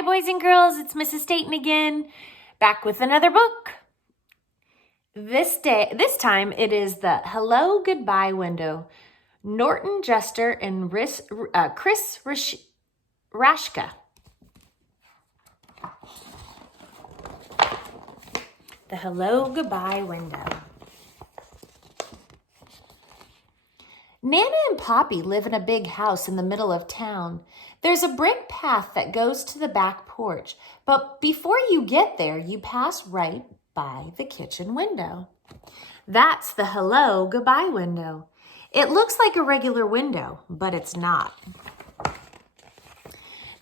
Hi, boys and girls. It's Mrs. Stayton again, back with another book. This time it is the Hello Goodbye Window. Norton Jester and Chris Rashka. The Hello Goodbye Window. Nana and Poppy live in a big house in the middle of town. There's a brick path that goes to the back porch, but before you get there, you pass right by the kitchen window. That's the Hello Goodbye Window. It looks like a regular window, but it's not.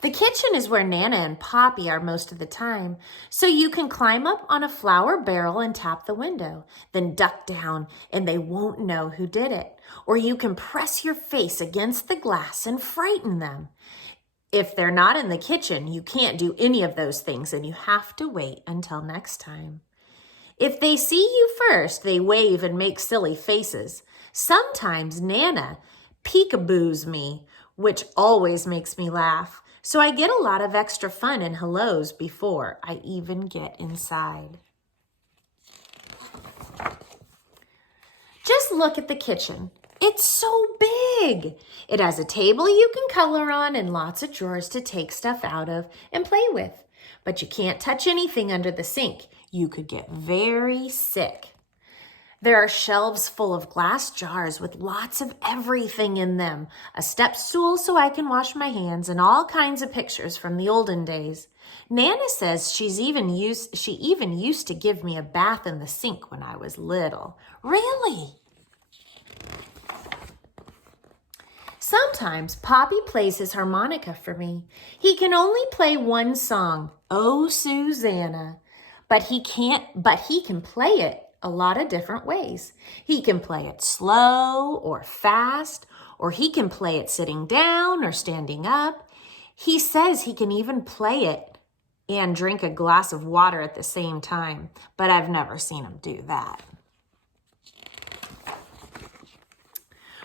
The kitchen is where Nana and Poppy are most of the time, so you can climb up on a flour barrel and tap the window, then duck down and they won't know who did it. Or you can press your face against the glass and frighten them. If they're not in the kitchen, you can't do any of those things and you have to wait until next time. If they see you first, they wave and make silly faces. Sometimes Nana peekaboos me, which always makes me laugh. So I get a lot of extra fun and hellos before I even get inside. Just look at the kitchen. It's so big. It has a table you can color on and lots of drawers to take stuff out of and play with. But you can't touch anything under the sink. You could get very sick. There are shelves full of glass jars with lots of everything in them. A step stool so I can wash my hands and all kinds of pictures from the olden days. Nana says she even used to give me a bath in the sink when I was little. Really? Sometimes Poppy plays his harmonica for me. He can only play one song, Oh Susanna, but he can play it a lot of different ways. He can play it slow or fast, or he can play it sitting down or standing up. He says he can even play it and drink a glass of water at the same time, but I've never seen him do that.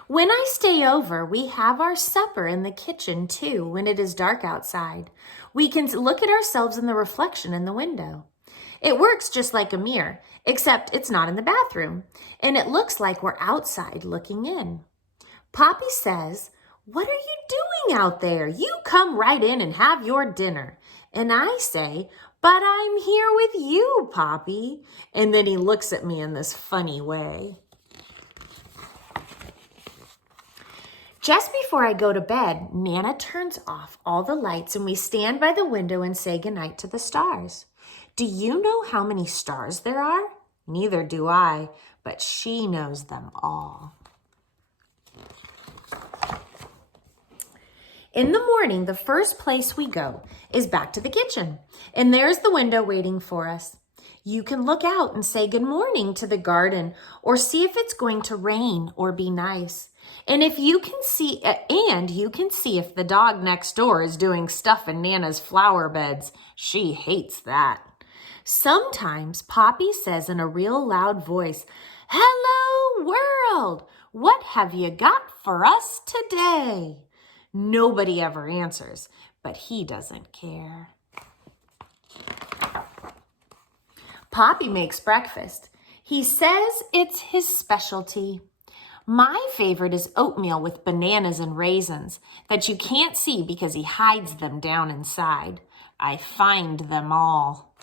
When I stay over, we have our supper in the kitchen too when it is dark outside. We can look at ourselves in the reflection in the window. It works just like a mirror, except it's not in the bathroom, and it looks like we're outside looking in. Poppy says, "What are you doing out there? You come right in and have your dinner." And I say, "But I'm here with you, Poppy." And then he looks at me in this funny way. Just before I go to bed, Nana turns off all the lights and we stand by the window and say goodnight to the stars. Do you know how many stars there are? Neither do I, but she knows them all. In the morning, the first place we go is back to the kitchen, and there's the window waiting for us. You can look out and say good morning to the garden or see if it's going to rain or be nice. And you can see if the dog next door is doing stuff in Nana's flower beds. She hates that. Sometimes Poppy says in a real loud voice, "Hello, world! What have you got for us today?" Nobody ever answers, but he doesn't care. Poppy makes breakfast. He says it's his specialty. My favorite is oatmeal with bananas and raisins that you can't see because he hides them down inside. I find them all.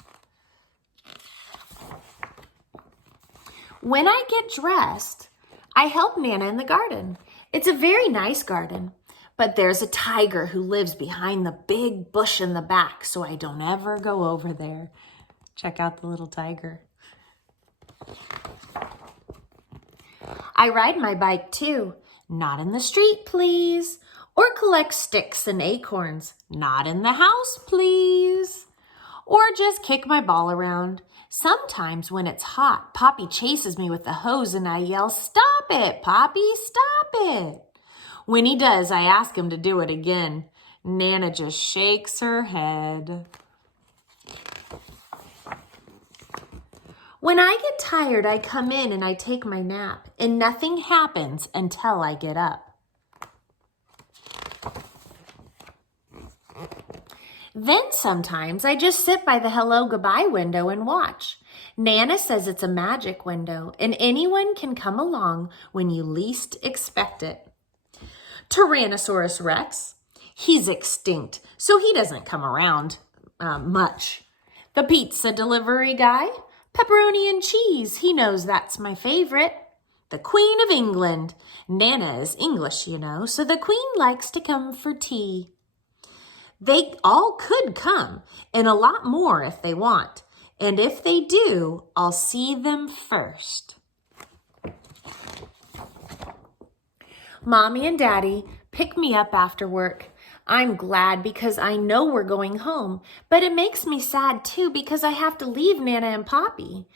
When I get dressed, I help Nana in the garden. It's a very nice garden, but there's a tiger who lives behind the big bush in the back, so I don't ever go over there. Check out the little tiger. I ride my bike too. Not in the street, please. Or collect sticks and acorns. Not in the house, please. Or just kick my ball around. Sometimes when it's hot, Poppy chases me with the hose and I yell, "Stop it, Poppy, stop it." When he does, I ask him to do it again. Nana just shakes her head. When I get tired, I come in and I take my nap, and nothing happens until I get up. Then sometimes I just sit by the hello goodbye window and watch. Nana says it's a magic window and anyone can come along when you least expect it. Tyrannosaurus Rex, he's extinct, so he doesn't come around much. The pizza delivery guy, pepperoni and cheese, he knows that's my favorite. The Queen of England, Nana is English, you know, so the Queen likes to come for tea. They all could come, and a lot more if they want. And if they do, I'll see them first. Mommy and Daddy pick me up after work. I'm glad because I know we're going home, but it makes me sad too because I have to leave Nana and Poppy.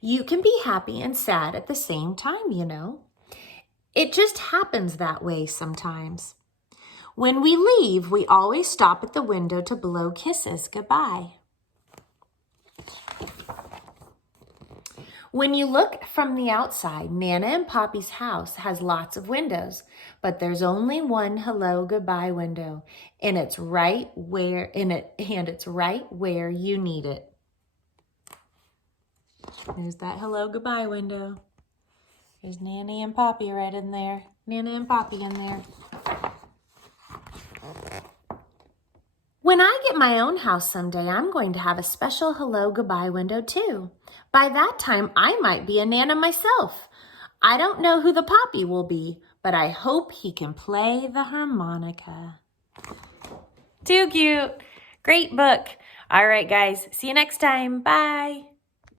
You can be happy and sad at the same time, you know. It just happens that way sometimes. When we leave, we always stop at the window to blow kisses goodbye. When you look from the outside, Nana and Poppy's house has lots of windows, but there's only one hello goodbye window, and it's right where you need it. There's that hello goodbye window. There's Nanny and Poppy right in there. Nana and Poppy in there. When I get my own house someday, I'm going to have a special hello goodbye window too. By that time, I might be a Nana myself. I don't know who the Poppy will be, but I hope he can play the harmonica. Too cute. Great book. All right, guys. See you next time. Bye.